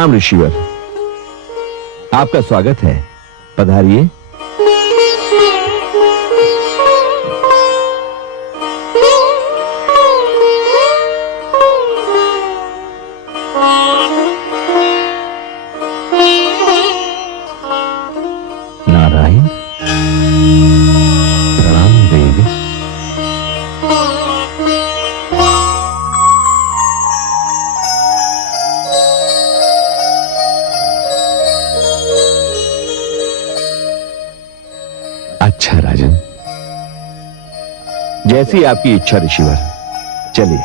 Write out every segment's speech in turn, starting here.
प्रणाम ऋषिवर, आपका स्वागत है, पधारिए। नारायण, प्रणाम देवी। अच्छा राजन, जैसी आपकी इच्छा ऋषिवर, चलिए।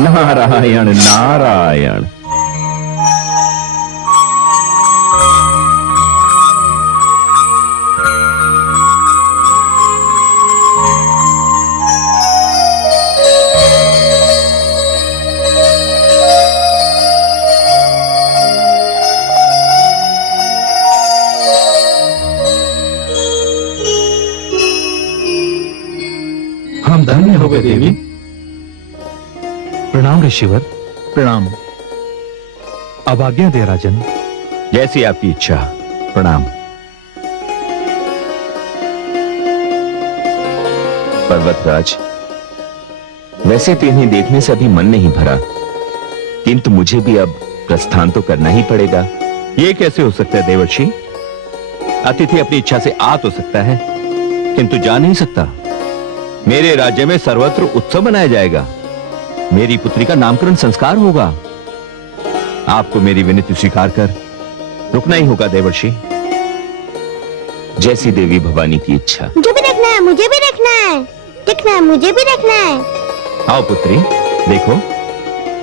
नारायण नारायण। हम धन्य हो गए देवी। प्रणाम ऋषिवर। प्रणाम। अब आज्ञा दे राजन। जैसी आपकी इच्छा। प्रणाम। पर्वतराज, वैसे तो इन्हें देखने से अभी मन नहीं भरा, किंतु मुझे भी अब प्रस्थान तो करना ही पड़ेगा। ये कैसे हो सकता है देवर्षि? अतिथि अपनी इच्छा से आ तो सकता है, किंतु जा नहीं सकता। मेरे राज्य में सर्वत्र उत्सव मनाया जाएगा, मेरी पुत्री का नामकरण संस्कार होगा। आपको मेरी विनती स्वीकार कर रुकना ही होगा देवर्षि। जैसी देवी भवानी की इच्छा। मुझे भी देखना है, मुझे भी देखना है, देखना है, मुझे भी देखना है। आओ पुत्री, देखो।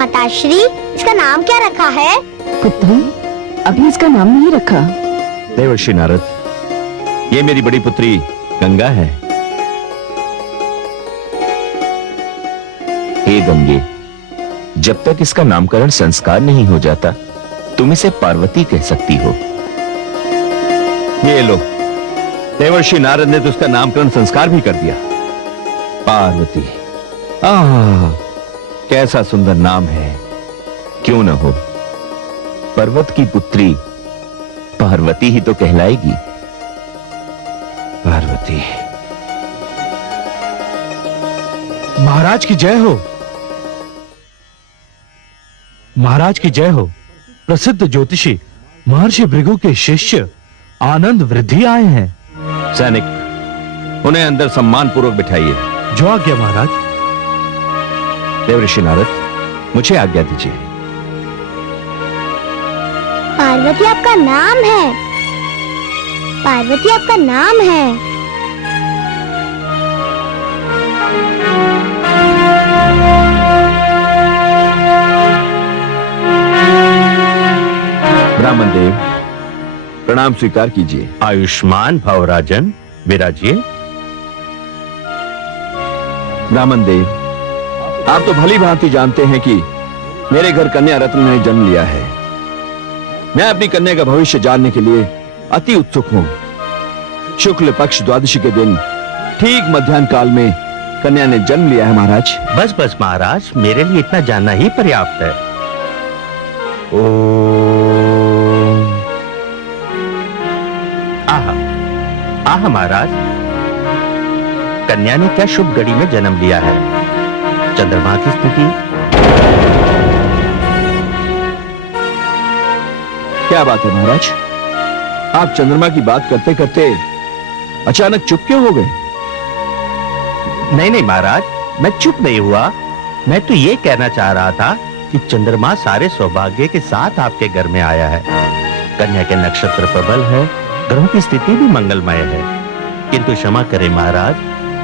माताश्री, इसका नाम क्या रखा है? पुत्री, अभी इसका नाम नहीं रखा। देवर्षि नारद, ये मेरी बड़ी पुत्री गंगा है। हे गंगे, जब तक इसका नामकरण संस्कार नहीं हो जाता, तुम इसे पार्वती कह सकती हो। ये लो, देवर्षि नारद ने तो उसका नामकरण संस्कार भी कर दिया। पार्वती, आह, कैसा सुंदर नाम है। क्यों न हो, पर्वत की पुत्री पार्वती ही तो कहलाएगी। पार्वती। महाराज की जय हो। महाराज की जय हो। प्रसिद्ध ज्योतिषी महर्षि भृगु के शिष्य आनंद वृद्धि आए हैं। सैनिक, उन्हें अंदर सम्मान पूर्वक बिठाइए। जो आज्ञा महाराज। देवर्षि नारद, मुझे आज्ञा दीजिए। पार्वती आपका नाम है, पार्वती आपका नाम है। ब्राह्मण देव, प्रणाम स्वीकार कीजिए। आयुष्मान भव राजन, विराजिए। ब्राह्मण देव, आप तो भली भांति जानते हैं कि मेरे घर कन्या रत्न ने जन्म लिया है। मैं अपनी कन्या का भविष्य जानने के लिए अति उत्सुक हूं। शुक्ल पक्ष द्वादशी के दिन ठीक मध्याह्न काल में कन्या ने जन्म लिया है महाराज। बस बस महाराज, मेरे लिए इतना जानना ही पर्याप्त है। आहा, आहा महाराज, कन्या ने क्या शुभ घड़ी में जन्म लिया है। चंद्रमा की स्थिति। क्या बात है महाराज, आप चंद्रमा की बात करते करते अचानक चुप क्यों हो गए? नहीं नहीं महाराज, मैं चुप नहीं हुआ। मैं तो ये कहना चाह रहा था कि चंद्रमा सारे सौभाग्य के साथ आपके घर में आया है। कन्या के नक्षत्र प्रबल है, ग्रहों की स्थिति भी मंगलमय है। किंतु क्षमा करें महाराज,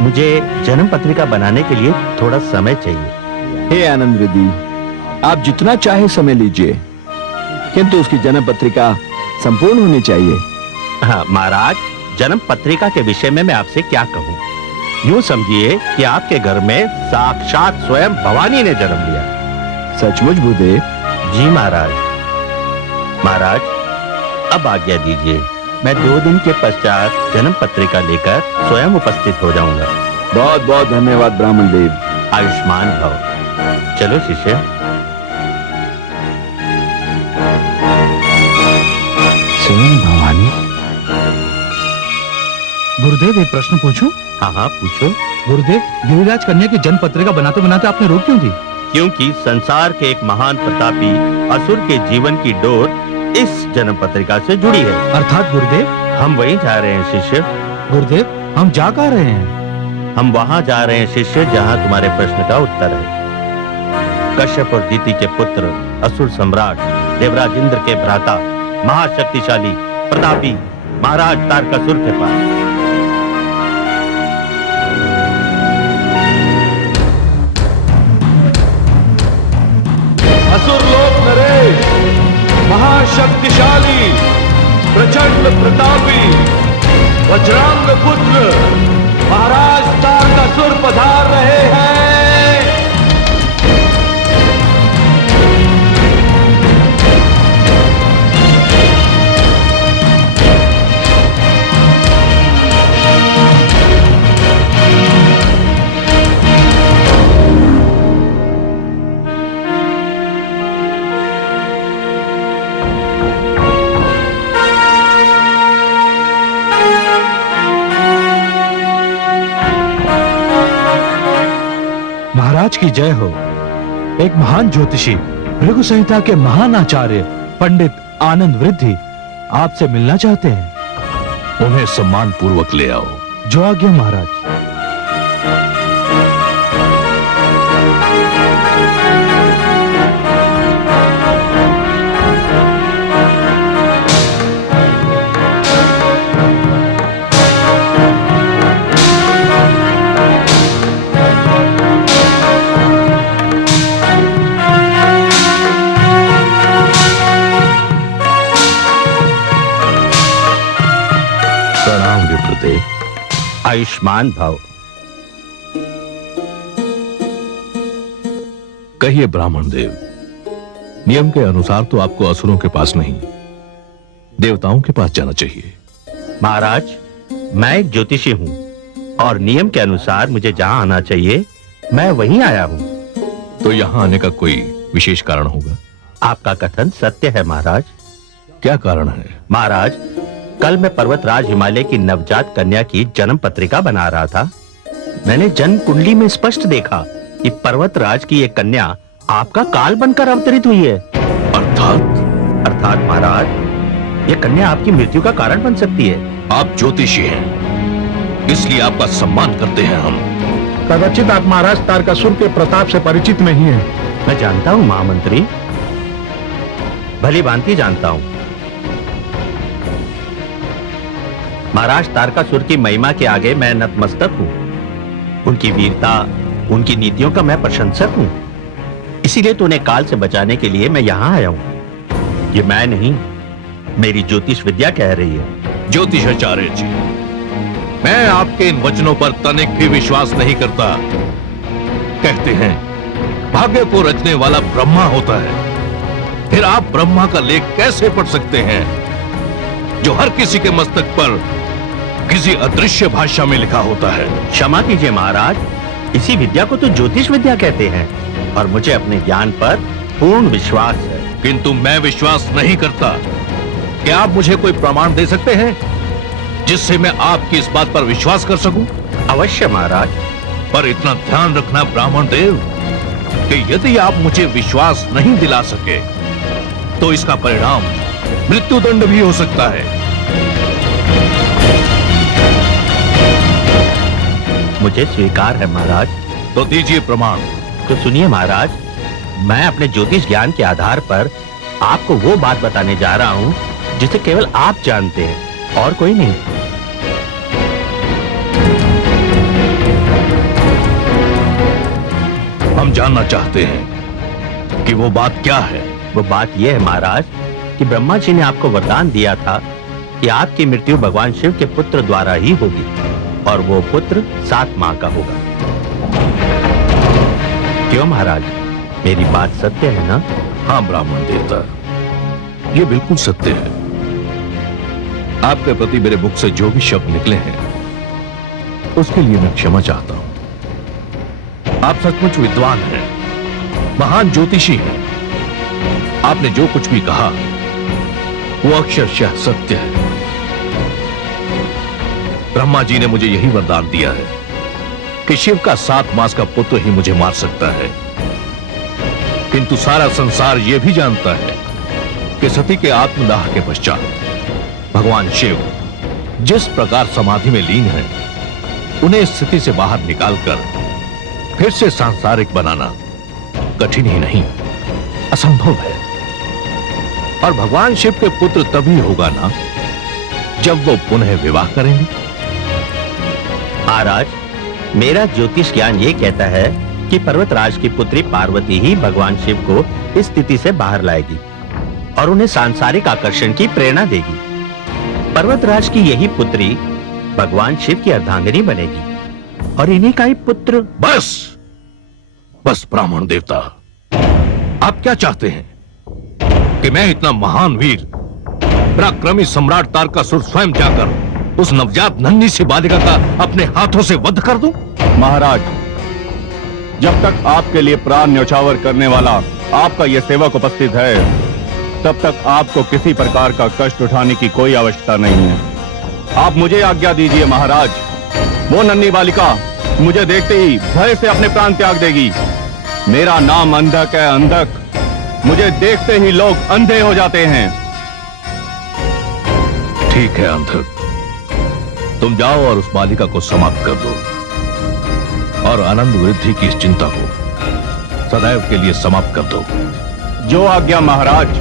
मुझे जन्म पत्रिका बनाने के लिए थोड़ा समय चाहिए। हे आनंद वृद्धि, आप जितना चाहे समय लीजिए, किंतु उसकी जन्म पत्रिका संपूर्ण होनी चाहिए। हाँ महाराज, जन्म पत्रिका के विषय में मैं आपसे क्या कहूँ। यूं समझिए कि आपके घर में साक्षात स्वयं भवानी ने जन्म लिया। सचमुच भूदेव? जी महाराज। महाराज, अब आज्ञा दीजिए, मैं 2 दिन के पश्चात जन्म पत्रिका लेकर स्वयं उपस्थित हो जाऊंगा। बहुत बहुत धन्यवाद ब्राह्मण देव। आयुष्मान भव। चलो शिष्य। गुरुदेव एक प्रश्न पूछूं? हाँ हाँ पूछो। गुरुदेव, गिरिराज कन्या की जन्म पत्रिका बनाते बनाते आपने रोक क्यों दी? क्योंकि संसार के एक महान प्रतापी असुर के जीवन की डोर इस जन्म पत्रिका से जुड़ी है। अर्थात गुरुदेव? हम वहीं जा रहे हैं शिष्य। गुरुदेव, हम जा कहाँ रहे हैं? हम वहां जा रहे हैं शिष्य जहां तुम्हारे प्रश्न का उत्तर है। कश्यप और दीति के पुत्र असुर सम्राट देवराज इंद्र के भ्राता महाशक्तिशाली प्रतापी महाराज तारकासुर के पास। असुरलोक नरेश, महाशक्तिशाली प्रचंड प्रतापी वज्रांग पुत्र महाराज तारकासुर पधार रहे हैं। महाराज की जय हो। एक महान ज्योतिषी भृगु संहिता के महान आचार्य पंडित आनंद वृद्धि आपसे मिलना चाहते हैं। उन्हें सम्मान पूर्वक ले आओ। जो आज्ञा महाराज। प्रणाम विप्रदेव। आयुष्मान भव। कहिए ब्राह्मण देव, नियम के अनुसार तो आपको असुरों के पास नहीं देवताओं के पास जाना चाहिए। महाराज, मैं एक ज्योतिषी हूँ और नियम के अनुसार मुझे जहाँ आना चाहिए मैं वहीं आया हूँ। तो यहाँ आने का कोई विशेष कारण होगा? आपका कथन सत्य है महाराज। क्या कारण है? महाराज, कल मैं पर्वतराज हिमालय की नवजात कन्या की जन्म पत्रिका बना रहा था। मैंने जन्म कुंडली में स्पष्ट देखा कि पर्वतराज की यह कन्या आपका काल बनकर अवतरित हुई है। अर्थात महाराज, यह कन्या आपकी मृत्यु का कारण बन सकती है। आप ज्योतिषी हैं, इसलिए आपका सम्मान करते हैं हम। कदाचित आप महाराज तारकासुर के प्रताप से परिचित नहीं हैं। मैं जानता हूँ महामंत्री, भली भांति जानता हूँ। महाराज तारकासुर की महिमा के आगे मैं नतमस्तक हूँ। उनकी वीरता, उनकी नीतियों का मैं प्रशंसक हूँ। इसीलिए तो उन्हें काल से बचाने के लिए मैं यहाँ आया हूँ। ये मैं नहीं, मेरी ज्योतिष विद्या कह रही है। ज्योतिषाचार्य जी, मैं आपके इन वचनों पर तनिक भी विश्वास नहीं करता। कहते हैं भाग्य को रचने वाला ब्रह्मा होता है, फिर आप ब्रह्मा का लेख कैसे पढ़ सकते हैं जो हर किसी के मस्तक पर किसी अदृश्य भाषा में लिखा होता है? क्षमा कीजिए महाराज, इसी विद्या को तो ज्योतिष विद्या कहते हैं और मुझे अपने ज्ञान पर पूर्ण विश्वास है। किंतु मैं विश्वास नहीं करता। क्या आप मुझे कोई प्रमाण दे सकते हैं जिससे मैं आपकी इस बात पर विश्वास कर सकूं? अवश्य महाराज। पर इतना ध्यान रखना ब्राह्मण देव कि यदि आप मुझे विश्वास नहीं दिला सके तो इसका परिणाम मृत्युदंड भी हो सकता है। मुझे स्वीकार है महाराज। तो दीजिए प्रमाण। तो सुनिए महाराज, मैं अपने ज्योतिष ज्ञान के आधार पर आपको वो बात बताने जा रहा हूँ जिसे केवल आप जानते हैं और कोई नहीं। हम जानना चाहते हैं कि वो बात क्या है। वो बात यह है महाराज कि ब्रह्मा जी ने आपको वरदान दिया था कि आपकी मृत्यु भगवान शिव के पुत्र द्वारा ही होगी और वो पुत्र 7 माह का होगा। क्यों महाराज, मेरी बात सत्य है ना? हाँ ब्राह्मण देवता, ये बिल्कुल सत्य है। आपके प्रति मेरे मुख से जो भी शब्द निकले हैं उसके लिए मैं क्षमा चाहता हूं। आप सचमुच विद्वान हैं, महान ज्योतिषी हैं। आपने जो कुछ भी कहा वो अक्षरशः सत्य है। ब्रह्मा जी ने मुझे यही वरदान दिया है कि शिव का 7 मास का पुत्र ही मुझे मार सकता है। किंतु सारा संसार यह भी जानता है कि सती के आत्मदाह के पश्चात भगवान शिव जिस प्रकार समाधि में लीन है, उन्हें इस स्थिति से बाहर निकालकर फिर से सांसारिक बनाना कठिन ही नहीं, असंभव है। और भगवान शिव के पुत्र तभी होगा ना जब वो पुनः विवाह करेंगे। महाराज, मेरा ज्योतिष ज्ञान ये कहता है कि पर्वतराज की पुत्री पार्वती ही भगवान शिव को इस स्थिति से बाहर लाएगी और उन्हें सांसारिक आकर्षण की प्रेरणा देगी। पर्वतराज की यही पुत्री भगवान शिव की अर्धांगिनी बनेगी और इन्हीं का ही पुत्र। बस बस ब्राह्मण देवता, आप क्या चाहते हैं कि मैं इतना महान वीर पराक्रमी सम्राट तारकासुर स्वयं जाकर उस नवजात नन्ही सी बालिका का अपने हाथों से वध कर दूं? महाराज, जब तक आपके लिए प्राण न्यौछावर करने वाला आपका यह सेवक उपस्थित है, तब तक आपको किसी प्रकार का कष्ट उठाने की कोई आवश्यकता नहीं है। आप मुझे आज्ञा दीजिए महाराज। वो नन्ही बालिका मुझे देखते ही भय से अपने प्राण त्याग देगी। मेरा नाम अंधक है, अंधक। मुझे देखते ही लोग अंधे हो जाते हैं। ठीक है अंधक, तुम जाओ और उस बालिका को समाप्त कर दो और आनंद वृद्धि की इस चिंता को सदैव के लिए समाप्त कर दो। जो आज्ञा महाराज।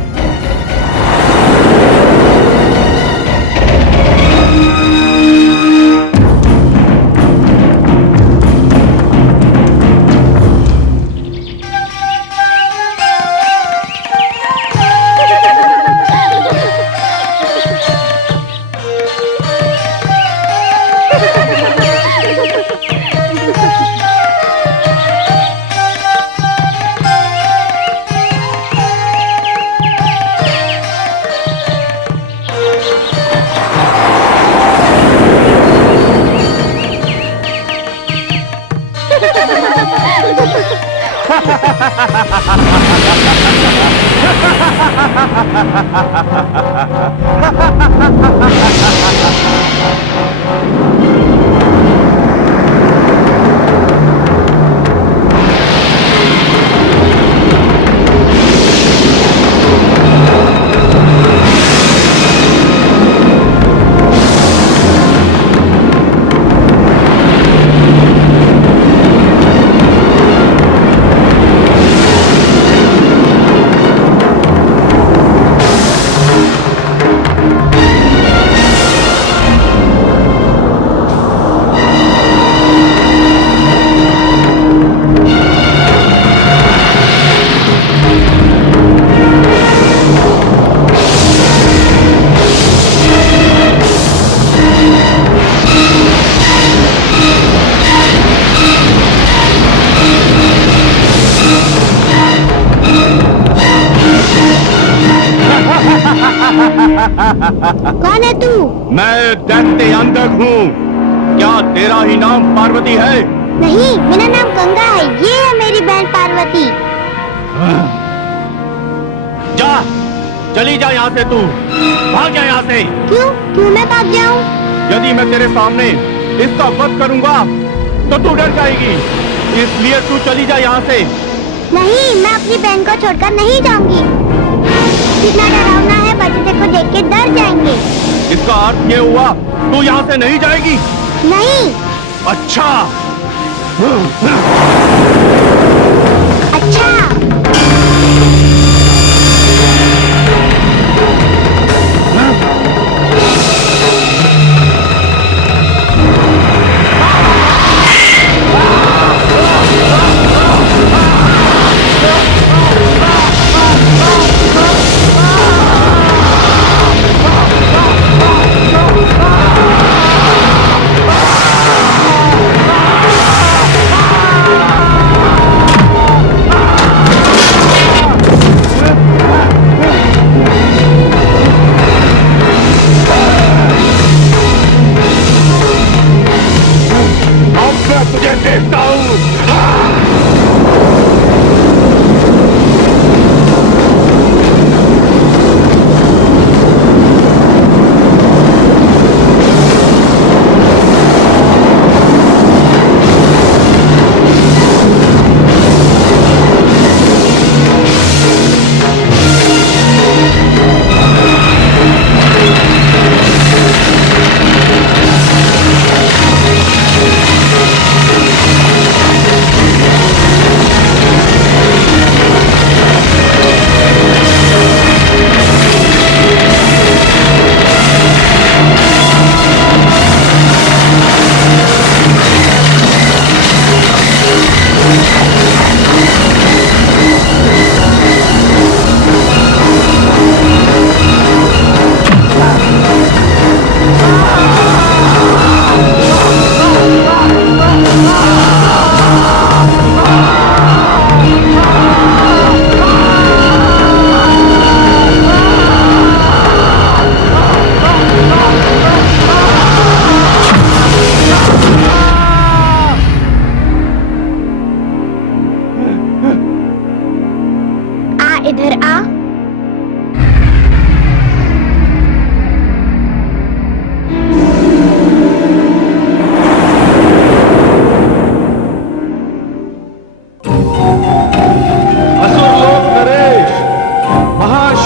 कौन है तू? मैं दैत्य अंधक हूँ। क्या तेरा ही नाम पार्वती है? नहीं, मेरा नाम गंगा है। ये है मेरी बहन पार्वती। जा, चली जा यहाँ से। तू भाग जा यहाँ से। क्यों क्यों मैं भाग जाऊँ? यदि मैं तेरे सामने इसका वध करूंगा तो तू डर जाएगी, इसलिए तू चली जा यहाँ से। नहीं, मैं अपनी बहन को छोड़कर नहीं जाऊंगी। कितना डरावना है, बच्चे को देख के डर जाएंगे। इसका अर्थ ये हुआ तू यहाँ से नहीं जाएगी? नहीं। अच्छा। अच्छा।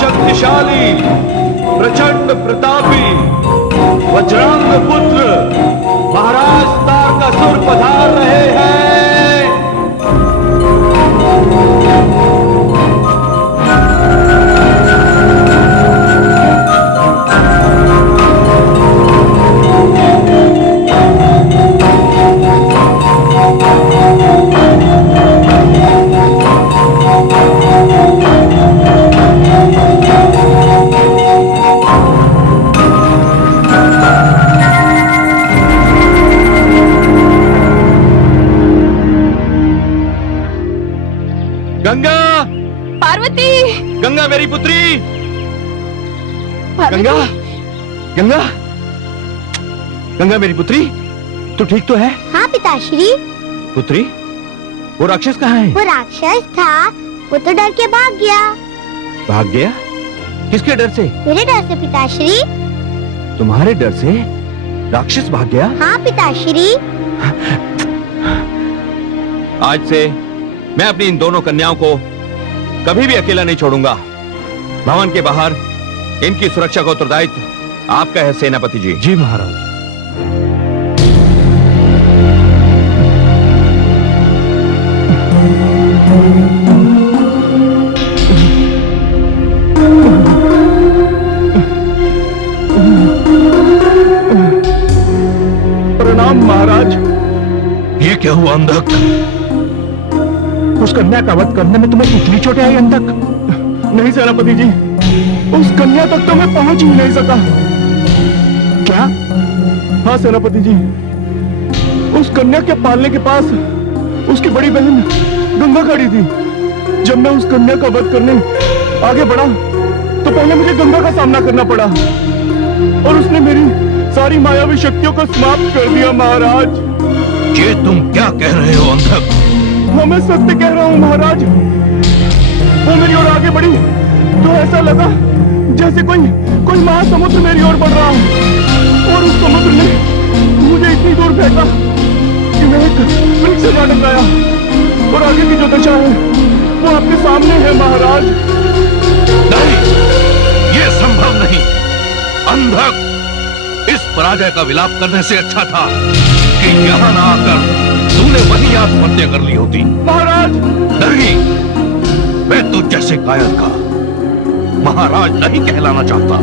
शक्तिशाली, प्रचंड प्रतापी, वज्रांग पुत्र महाराज तारकासुर पधार रहे हैं। गंगा, पार्वती, गंगा मेरी पुत्री, पार्वती। गंगा, गंगा, गंगा मेरी पुत्री, तू ठीक तो है? हाँ पिताश्री, पुत्री, वो राक्षस कहाँ है? वो राक्षस था, वो तो डर के भाग गया। भाग गया? किसके डर से? मेरे डर से पिताश्री। तुम्हारे डर से राक्षस भाग गया? हाँ पिताश्री। आज से मैं अपनी इन दोनों कन्याओं को कभी भी अकेला नहीं छोड़ूंगा। भवन के बाहर इनकी सुरक्षा का उत्तरदायित्व आपका है सेनापति जी। जी महाराज। प्रणाम महाराज। ये क्या हुआ अंधक? उस कन्या का वध करने में तुम्हें कितनी चोटें आई अंधक? नहीं सेनापति जी, उस कन्या तक तो मैं पहुंच ही नहीं सका। क्या? हाँ सेनापति जी, उस कन्या के पालने के पास उसकी बड़ी बहन गंगा खड़ी थी। जब मैं उस कन्या का वध करने आगे बढ़ा तो पहले मुझे गंगा का सामना करना पड़ा और उसने मेरी सारी मायावी शक्तियों को समाप्त कर दिया महाराज। ये तुम क्या कह रहे हो अंधक? हाँ मैं सत्य कह रहा हूँ महाराज। वो मेरी ओर आगे बढ़ी तो ऐसा लगा जैसे कोई महासमुद्र मेरी ओर बढ़ रहा हो और उस समुद्र ने मुझे इतनी दूर फेंका कि मैं एक वृक्ष से जा टकराया और आगे की जो दशा है वो आपके सामने है महाराज। नहीं, ये संभव नहीं। अंधक, इस पराजय का विलाप करने से अच्छा था कि यहाँ ना आकर तूने वही आत्महत्या कर ली होती। महाराज नहीं, मैं तो जैसे कायर का महाराज नहीं कहलाना चाहता।